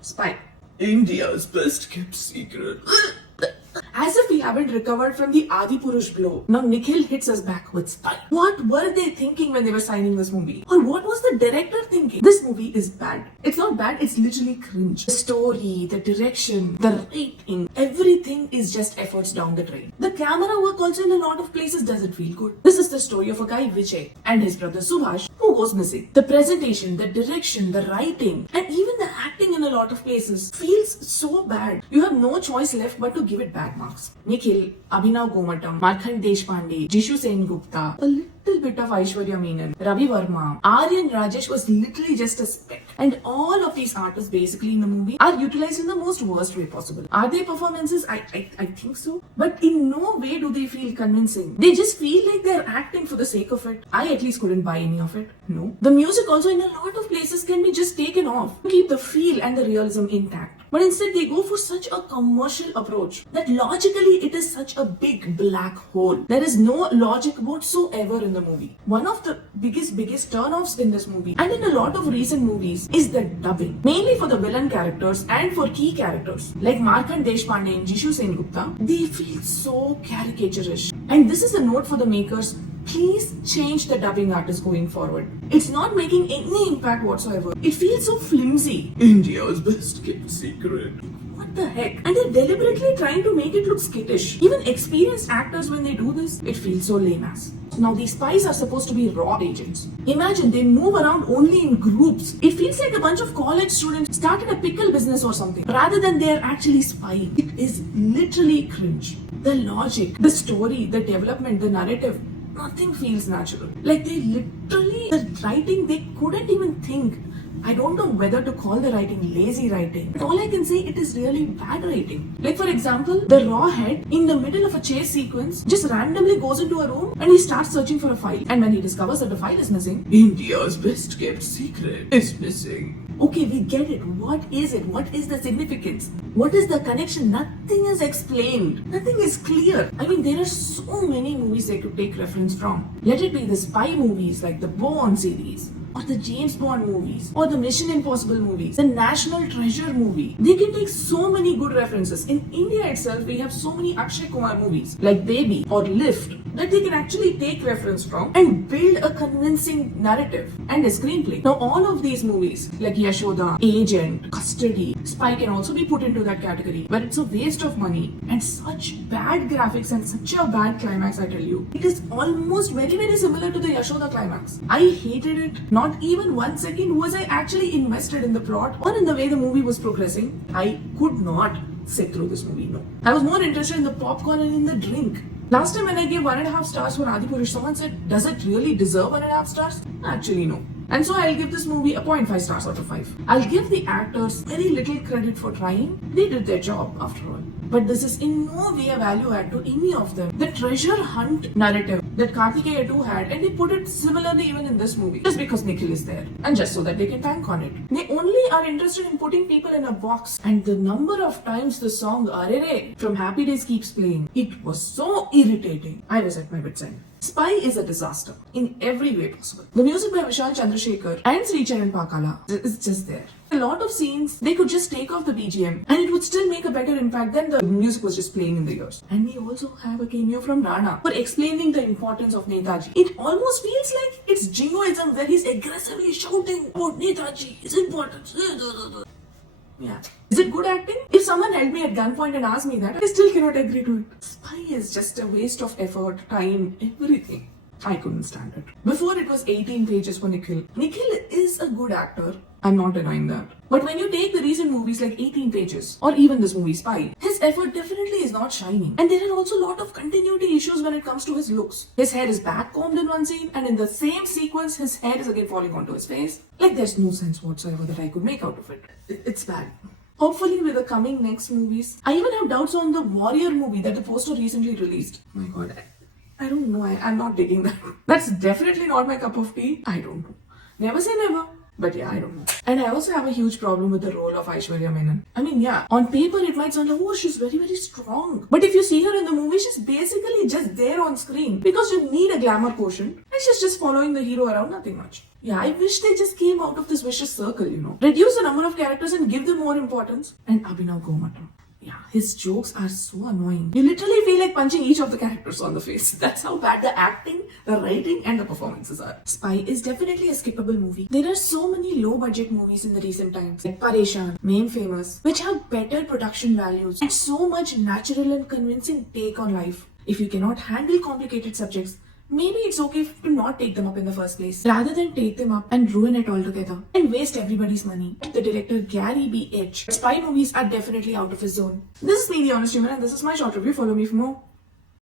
Spy. India's best kept secret. As if we haven't recovered from the Adipurush blow, now Nikhil hits us back with Spy. What were they thinking when they were signing this movie? Or what was the director thinking? This movie is bad. It's not bad, it's literally cringe. The story, the direction, the writing, everything is just efforts down the drain. The camera work also in a lot of places doesn't feel good. This is the story of a guy Vijay and his brother Subhash who goes missing. The presentation, the direction, the writing, and even the acting in a lot of places feels so bad. You have no choice left but to give it bad marks. Nikhil, Abhinav Gomatam, Markhand Deshpande, Jishu Sen Gupta, a little bit of Aishwarya Menon, Ravi Verma, Aryan Rajesh was literally just a speck. And all of these artists basically in the movie are utilized in the most worst way possible. Are they performances? I think so. But in no way do they feel convincing. They just feel like they're acting for the sake of it. I at least couldn't buy any of it. No. The music also in a lot of places can be just taken off to keep the feel and the realism intact. But instead they go for such a commercial approach that logically it is such a big black hole. There is no logic whatsoever in the movie. One of the biggest turn-offs in this movie and in a lot of recent movies is the dubbing. Mainly for the villain characters and for key characters like Markhand Deshpande and Jishu Sen Gupta. They feel so caricaturish. And this is a note for the makers. Please change the dubbing artist going forward. It's not making any impact whatsoever. It feels so flimsy. India's best kept secret. What the heck? And they're deliberately trying to make it look skittish. Even experienced actors, when they do this, it feels so lame ass. Now these spies are supposed to be raw agents. Imagine they move around only in groups. It feels like a bunch of college students started a pickle business or something rather than they're actually spying. It is literally cringe. The logic, the story, the development, the narrative, nothing feels natural. Like they literally, the writing, they couldn't even think. I don't know whether to call the writing lazy writing, but all I can say, it is really bad writing. Like for example, the raw head in the middle of a chase sequence just randomly goes into a room and he starts searching for a file. And when he discovers that the file is missing, India's best kept secret is missing. Okay, we get it. What is it? What is the significance? What is the connection? Nothing is explained. Nothing is clear. I mean, there are so many movies they could take reference from. Let it be the spy movies like the Bond series, or the James Bond movies, or the Mission Impossible movies, the National Treasure movie. They can take so many good references. In India itself, we have so many Akshay Kumar movies like Baby or Lift that they can actually take reference from and build a convincing narrative and a screenplay. Now, all of these movies like Yashoda, Agent, Custody, Spy can also be put into that category, but it's a waste of money and such bad graphics and such a bad climax, I tell you. It is almost very similar to the Yashoda climax. I hated it. Not even 1 second was I actually invested in the plot or in the way the movie was progressing. I could not sit through this movie, no. I was more interested in the popcorn and in the drink. Last time when I gave 1.5 stars for Adipurush, someone said, does it really deserve 1.5 stars? Actually, no. And so I'll give this movie a 0.5 stars out of 5. I'll give the actors very little credit for trying. They did their job after all. But this is in no way a value add to any of them. The treasure hunt narrative that Kartikeya 2 had, and they put it similarly even in this movie, just because Nikhil is there and just so that they can bank on it. They only are interested in putting people in a box, and the number of times the song Arere from Happy Days keeps playing, it was so irritating. I was at my wit's end. Spy is a disaster in every way possible. The music by Vishal Chandrasekhar and Sri Charan Pakala is just there. A lot of scenes, they could just take off the BGM and it would still make a better impact than the music was just playing in the ears. And we also have a cameo from Rana for explaining the importance of Netaji. It almost feels like it's jingoism where he's aggressively shouting about Netaji, his importance. Yeah. Is it good acting? If someone held me at gunpoint and asked me that, I still cannot agree to it. Spy is just a waste of effort, time, everything. I couldn't stand it. Before it was 18 pages for Nikhil. Nikhil is a good actor. I'm not denying that. But when you take the recent movies like 18 pages or even this movie Spy, his effort definitely is not shining. And there are also a lot of continuity issues when it comes to his looks. His hair is back combed in one scene and in the same sequence his hair is again falling onto his face. Like there's no sense whatsoever that I could make out of it. It's bad. Hopefully with the coming next movies. I even have doubts on the Warrior movie that the poster recently released. Oh my god. I don't know. I'm not digging that. That's definitely not my cup of tea. I don't know. Never say never. But yeah, I don't know. And I also have a huge problem with the role of Aishwarya Menon. I mean, yeah, on paper it might sound like, oh, she's very, very strong. But if you see her in the movie, she's basically just there on screen because you need a glamour quotient and she's just following the hero around, nothing much. Yeah, I wish they just came out of this vicious circle, Reduce the number of characters and give them more importance. And Abhinav Gomatam. Yeah, his jokes are so annoying. You literally feel like punching each of the characters on the face. That's how bad the acting, the writing, and the performances are. Spy is definitely a skippable movie. There are so many low-budget movies in the recent times, like Pareshan, Main Famous, which have better production values and so much natural and convincing take on life. If you cannot handle complicated subjects, maybe it's okay to not take them up in the first place, rather than take them up and ruin it altogether and waste everybody's money. The director Gary B. H. Spy movies are definitely out of his zone. This is me, the Honest Human, and this is my short review. Follow me for more.